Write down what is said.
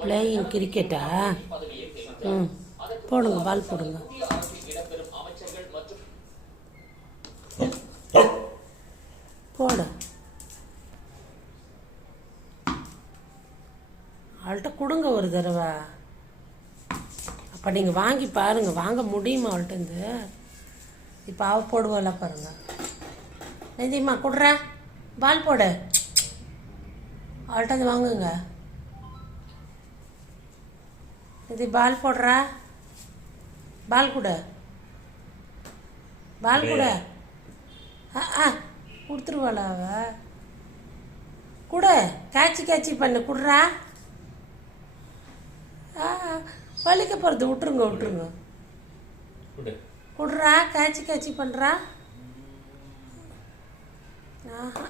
Playing கிரிக்கெட்டா? ம், போடுங்க, பால் போடுங்க. போடு. அவள்கிட்ட கொடுங்க ஒரு தடவை. அப்போ நீங்கள் வாங்கி பாருங்கள், வாங்க முடியுமா அவள்கிட்டருந்து? இப்போ அவள் போடுவாளா பாருங்க. நெஞ்சிம்மா கொடுற, பால் போடு. அவள்கிட்ட வாங்குங்க. இது பால் போடுறா, பால் கொடு, பால் கொடு. கொடுத்துருவாளா அவ? கொடு, கேட்சி பண்ணு, கொடுறா. வலிக்க போகிறது, விட்டுருங்க. கொடுறா, கேட்சி பண்ணுறா. ஆஹா.